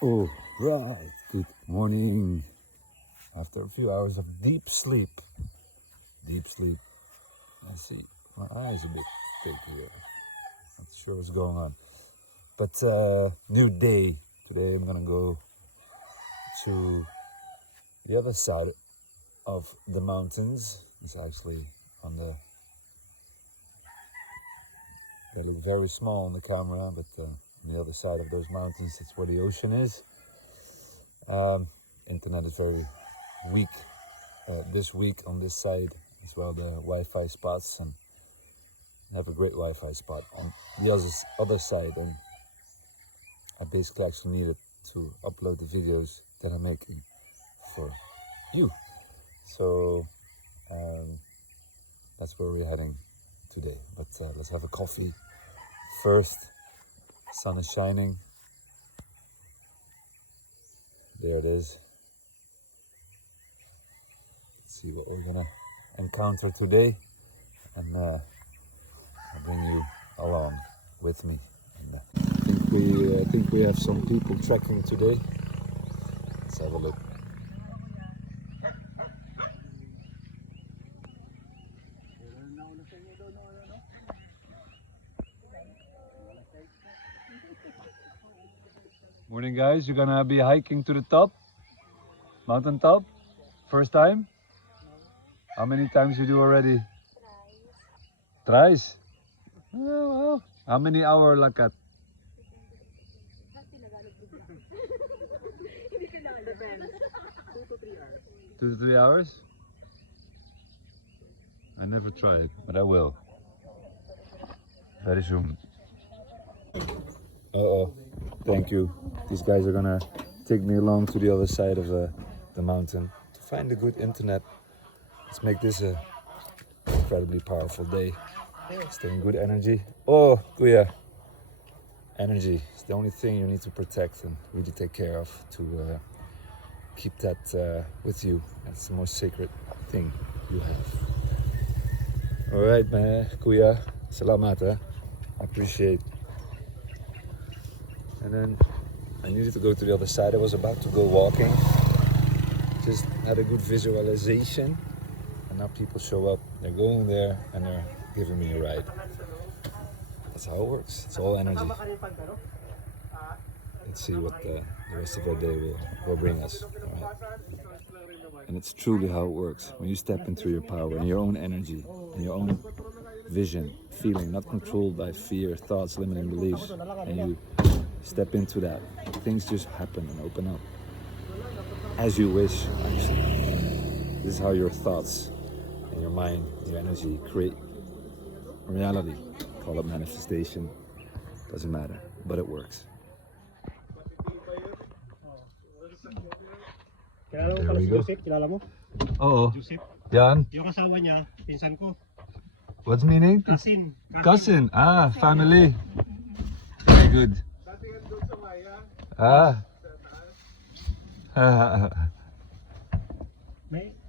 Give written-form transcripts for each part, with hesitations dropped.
Oh, right. Good morning. After a few hours of deep sleep. I see my eyes a bit big here. Not sure what's going on. But new day. Today I'm gonna go to the other side of the mountains. It's actually on the. They look very small on the camera, but on the other side of those mountains, that's where the ocean is. Internet is very weak this week on this side as well. The Wi-Fi spots, and I have a great Wi-Fi spot on the other side, and I basically actually needed to upload the videos that I'm making for you. So that's where we're heading today. But let's have a coffee first. Sun is shining. There it is. Let's see what we're gonna encounter today, and I'll bring you along with me. And, I think we have some people trekking today. Let's have a look. Morning, guys. You're gonna be hiking to the top, mountain top. First time? How many times you do already? Thrice. Oh, well. How many hour lakat? 2 to 3 hours. I never tried, but I will. Very soon. Uh-oh. Thank you. These guys are gonna take me along to the other side of the mountain to find a good internet. Let's make this a incredibly powerful day. Stay in good energy. Oh, Kuya. Energy is the only thing you need to protect and really take care of, to keep that with you. That's the most sacred thing you have. All right, man. Kuya. Salamat, eh? I appreciate. And then I needed to go to the other side. I was about to go walking. Just had a good visualization. And now people show up. They're going there and they're giving me a ride. That's how it works. It's all energy. Let's see what the rest of our day will bring us. All right. And it's truly how it works. When you step into your power and your own energy and your own vision, feeling, not controlled by fear, thoughts, limiting beliefs, and you step into that, things just happen and open up as you wish. Actually, this is how your thoughts and your mind, your energy create reality. Call it manifestation, doesn't matter, but it works. Kilala mo pala si Joseph? Kilala mo? Oo. Joseph? Yan. Yung asawa niya, pinsan ko. What's meaning? Cousin. Cousin. Ah, family. Very good. Ah.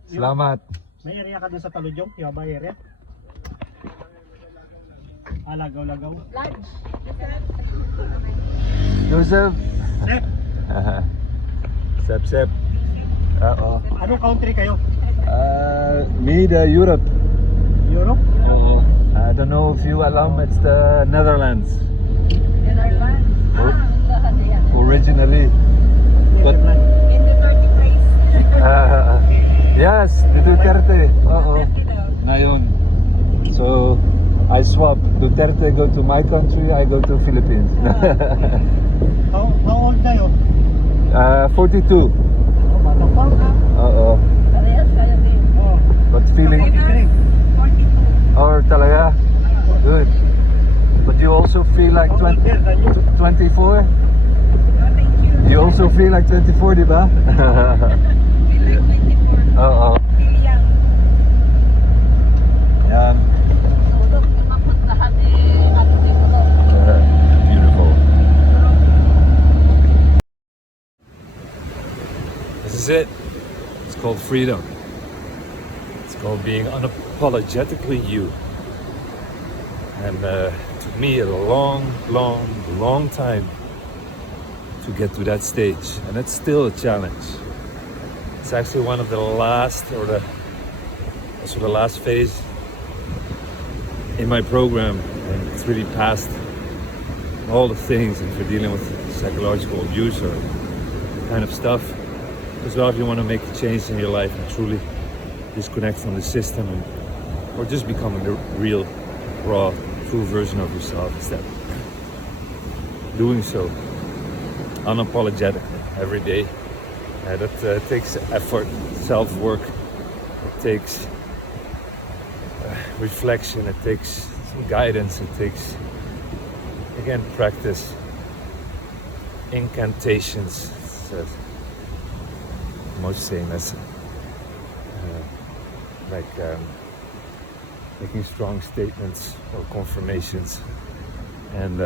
Salamat. May area ka doon sa Taludjong? Yaba area? Lagaw-lagaw. Lunch. Joseph. Sep. Sep. Oo. Anong country kayo? Me, the Europe. Europe? Oo. I don't know if you alam, it's the Netherlands. Netherlands. Originally. But In the 30 place. yes, the Duterte. Oo. Ngayon. So I swap. Duterte go to my country, I go to Philippines. How old kayo? 42. Bata pa? Oo. Parehas kayo din. But feeling 42. or talaga good. But you also feel like 24? No, thank you. You also feel like 24, di ba? Feel like 24. Oo. Feel young. Yan. Tulog. Mapot lahat ano dito daw. Beautiful. This is it. It's called freedom. It's called being unapologetically you. And it took me a long time to to get to that stage, and it's still a challenge. It's actually one of the last, also the last phase in my program, and it's really past all the things if you're dealing with psychological abuse or kind of stuff. As well, if you want to make a change in your life and truly disconnect from the system, or just becoming the real, raw, true version of yourself, is that doing so unapologetically every day. That takes effort, self-work, it takes reflection, it takes some guidance, it takes, again, practice, incantations, most famous, making strong statements or confirmations and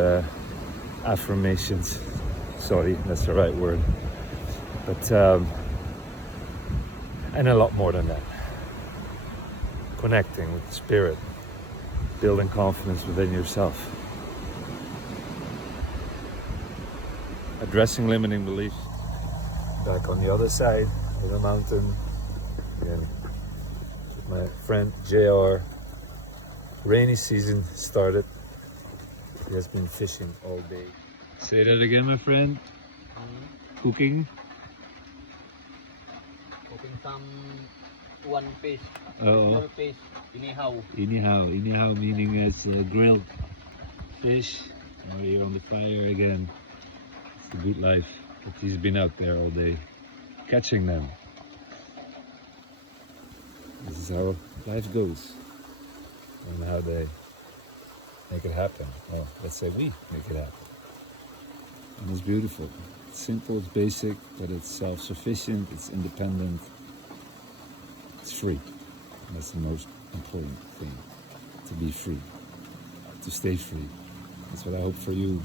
affirmations. Sorry, that's the right word. But and a lot more than that. Connecting with the spirit, building confidence within yourself, addressing limiting beliefs. Back on the other side of the mountain, again, with my friend JR. Rainy season started. He has been fishing all day. Say that again, my friend. Cooking. Cooking some one fish, Oh. small fish, inihaw. Inihaw meaning as grilled fish. Now we're on the fire again. It's a good life, but he's been out there all day catching them. This is how life goes, and how they make it happen. Well, let's say we make it happen. And it's beautiful. It's simple, it's basic, but it's self-sufficient, it's independent, it's free. And that's the most important thing, to be free, to stay free. That's what I hope for you,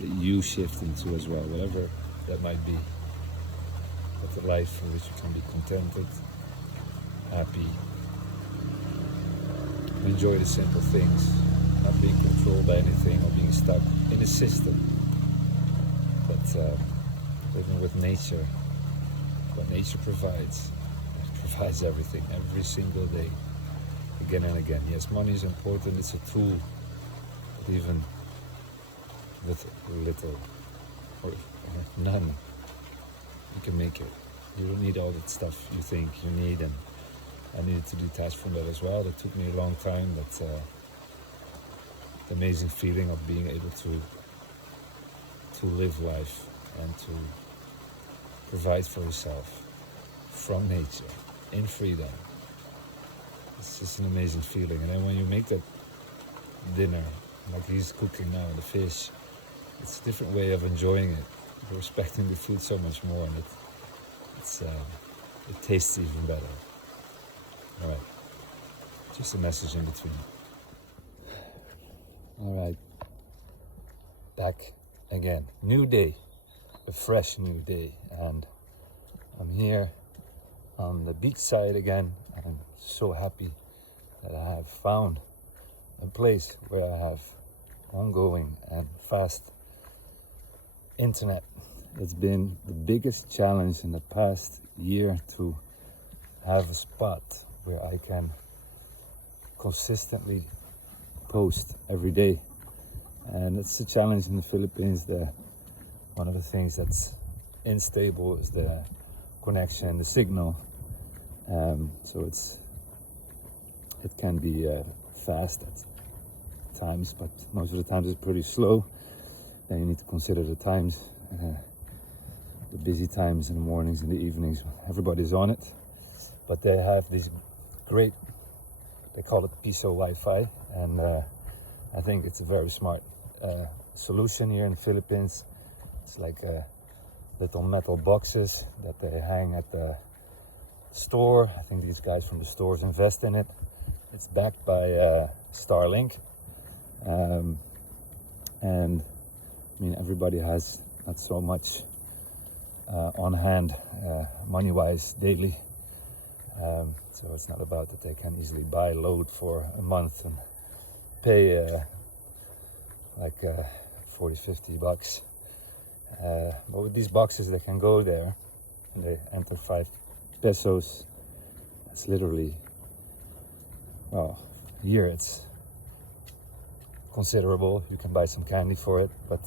that you shift into as well, whatever that might be. But the life in which you can be contented, happy, enjoy the simple things, not being controlled by anything or being stuck in a system, but living with nature, what nature provides. It provides everything, every single day, again and again. Yes, money is important, it's a tool, but even with little or none, you can make it. You don't need all that stuff you think you need, and I needed to detach from that as well. That took me a long time, but the amazing feeling of being able to live life and to provide for yourself from nature, in freedom. It's just an amazing feeling. And then when you make that dinner, like he's cooking now, the fish, it's a different way of enjoying it. You're respecting the food so much more, and it tastes even better. All right, just a message in between. All right, back again, new day, a fresh new day, and I'm here on the beach side again. I'm so happy that I have found a place where I have ongoing and fast internet. It's been the biggest challenge in the past year to have a spot where I can consistently post every day. And it's a challenge in the Philippines. One of the things that's unstable is the connection, the signal. So it can be fast at times, but most of the times it's pretty slow. Then you need to consider the times, the busy times in the mornings and the evenings. Everybody's on it, but they have these great, they call it piso Wi-Fi, and I think it's a very smart solution here in the Philippines. It's like little metal boxes that they hang at the store. I think these guys from the stores invest in it. It's backed by Starlink, and I mean, everybody has not so much on hand money-wise daily, so it's not about that they can easily buy a load for a month and pay like $40-50. But with these boxes, they can go there and they enter 5 pesos. It's literally, well, here it's considerable. You can buy some candy for it, but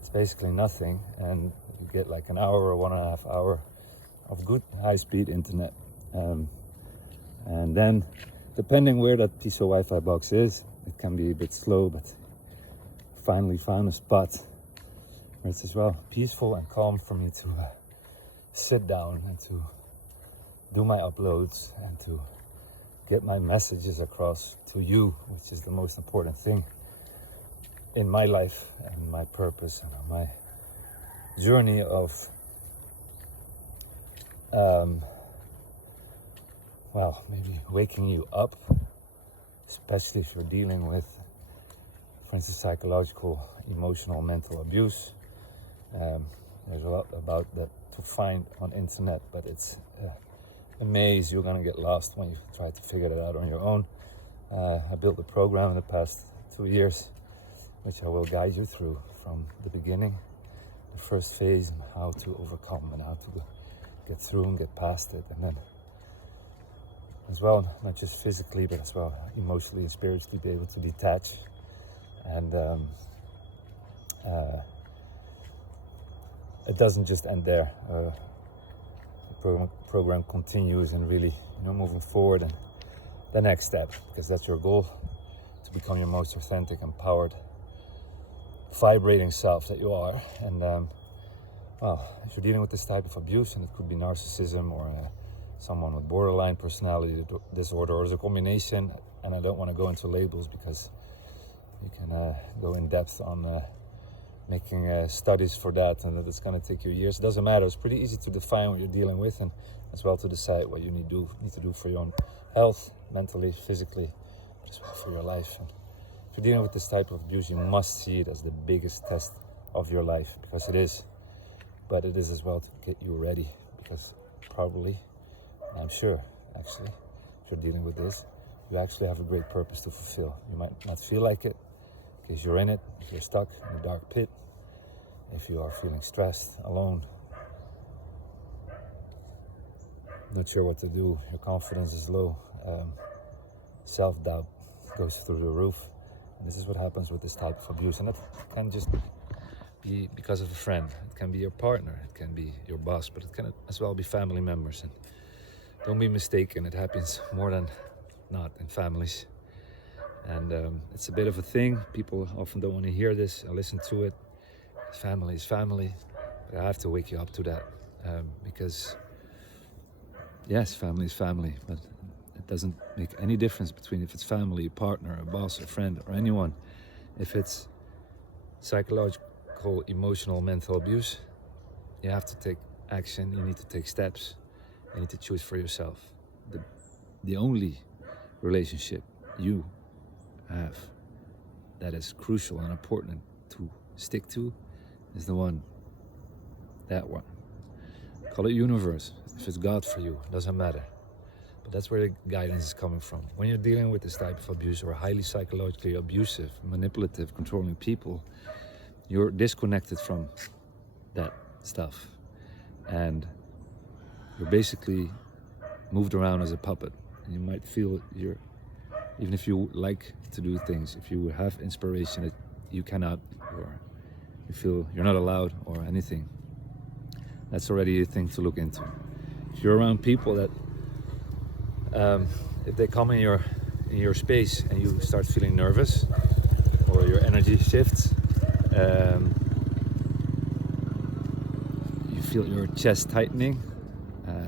it's basically nothing, and you get like an hour or 1.5 hour of good high-speed internet. And then, depending where that piece of Wi-Fi box is, it can be a bit slow, but finally found a spot where it's as well peaceful and calm for me to sit down and to do my uploads and to get my messages across to you, which is the most important thing in my life and my purpose and on my journey of well, maybe waking you up, especially if you're dealing with, for instance, psychological, emotional, mental abuse. There's a lot about that to find on internet, but it's a maze. You're gonna get lost when you try to figure it out on your own. I built a program in the past 2 years, which I will guide you through from the beginning, the first phase, and how to overcome and how to get through and get past it, and then as well, not just physically, but as well emotionally and spiritually, be able to detach. And it doesn't just end there. The program continues and really, moving forward and the next step, because that's your goal, to become your most authentic, empowered, vibrating self that you are. And well, if you're dealing with this type of abuse, and it could be narcissism or someone with borderline personality disorder, or as a combination, and I don't want to go into labels because you can go in depth on making studies for that, and it's going to take you years. It doesn't matter. It's pretty easy to define what you're dealing with, and as well to decide what you need to do for your own health, mentally, physically, but as well for your life. And if you're dealing with this type of abuse, you must see it as the biggest test of your life, because it is. But it is as well to get you ready, because probably, I'm sure, actually, if you're dealing with this, you actually have a great purpose to fulfill. You might not feel like it, because you're in it, if you're stuck in a dark pit, if you are feeling stressed, alone, not sure what to do, your confidence is low, self-doubt goes through the roof. And this is what happens with this type of abuse. And it can just be because of a friend, it can be your partner, it can be your boss, but it can as well be family members. And don't be mistaken, it happens more than not in families. And it's a bit of a thing. People often don't want to hear this or listen to it. Family is family. But I have to wake you up to that. Because, yes, family is family. But it doesn't make any difference between if it's family, a partner, a boss, a friend, or anyone. If it's psychological, emotional, mental abuse, you have to take action. You need to take steps. You need to choose for yourself. The only relationship you have that is crucial and important to stick to is that one. Call it universe. If it's God for you, it doesn't matter. But that's where the guidance is coming from. When you're dealing with this type of abuse or highly psychologically abusive, manipulative, controlling people, you're disconnected from that stuff. And you're basically moved around as a puppet. And you might feel even if you like to do things, if you have inspiration that you cannot, or you feel you're not allowed or anything, that's already a thing to look into. If you're around people that, if they come in your space and you start feeling nervous, or your energy shifts, you feel your chest tightening,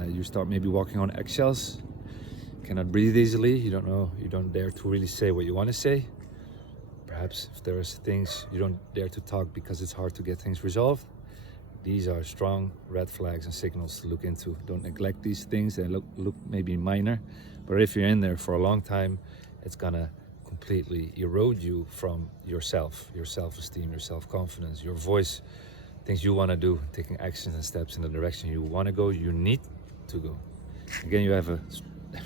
you start maybe walking on eggshells, cannot breathe easily, you don't dare to really say what you want to say. Perhaps if there's things you don't dare to talk because it's hard to get things resolved. These are strong red flags and signals to look into. Don't neglect these things. They look maybe minor, but if you're in there for a long time, it's gonna completely erode you from yourself, your self-esteem, your self-confidence, your voice, things you want to do, taking actions and steps in the direction you want to go, you need to go. Again, you have a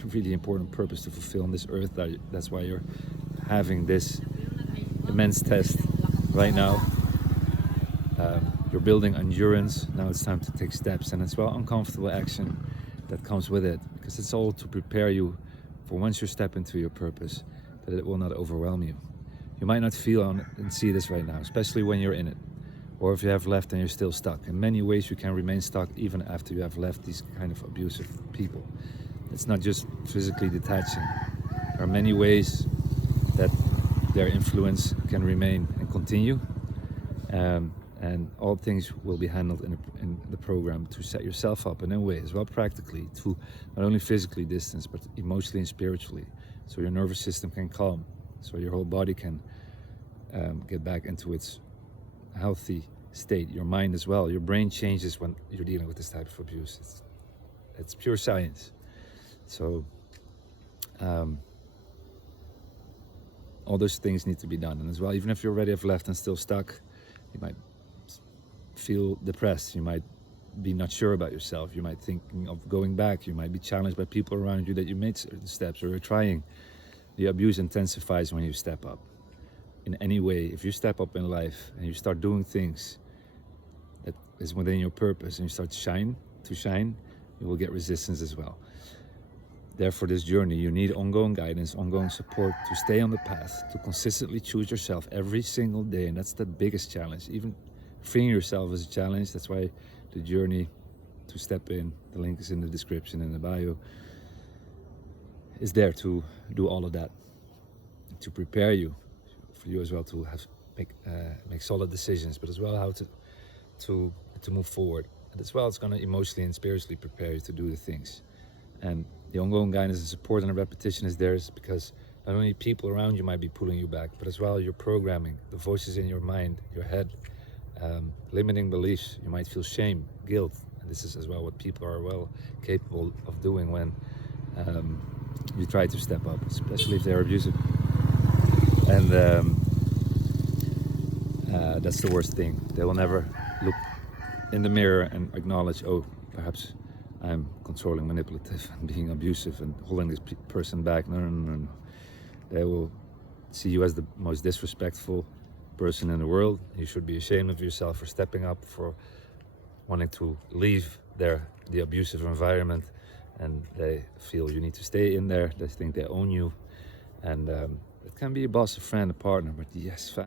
really important purpose to fulfill on this earth. That's why you're having this immense test right now. You're building endurance. Now it's time to take steps, and it's well uncomfortable action that comes with it, because it's all to prepare you for once you step into your purpose, that it will not overwhelm you. You might not feel and see this right now, especially when you're in it, or if you have left and you're still stuck. In many ways you can remain stuck even after you have left these kind of abusive people. It's not just physically detaching. There are many ways that their influence can remain and continue, and all things will be handled in the program to set yourself up in a way as well, practically, to not only physically distance but emotionally and spiritually, so your nervous system can calm, so your whole body can get back into its healthy state. Your mind as well, your brain changes when you're dealing with this type of abuse. It's pure science. So all those things need to be done. And as well, even if you already have left and still stuck, you might feel depressed, you might be not sure about yourself, you might think of going back, you might be challenged by people around you that you made certain steps or you're trying. The abuse intensifies when you step up. In any way, if you step up in life and you start doing things that is within your purpose and you start to shine, you will get resistance as well. Therefore, this journey, you need ongoing guidance, ongoing support to stay on the path, to consistently choose yourself every single day. And that's the biggest challenge. Even freeing yourself is a challenge. That's why the journey to step in, the link is in the description and the bio, is there to do all of that, to prepare you, for you as well to make solid decisions, but as well how to move forward. And as well, it's going to emotionally and spiritually prepare you to do the things. And the ongoing guidance and support and the repetition is there because not only people around you might be pulling you back, but as well your programming, the voices in your mind, your head, limiting beliefs. You might feel shame, guilt, and this is as well what people are well capable of doing when you try to step up, especially if they're abusive. And that's the worst thing. They will never look in the mirror and acknowledge, oh, perhaps I'm controlling, manipulative, and being abusive and holding this person back. No. They will see you as the most disrespectful person in the world. You should be ashamed of yourself for stepping up, for wanting to leave the abusive environment, and they feel you need to stay in there. They think they own you, and it can be a boss, a friend, a partner, but yes,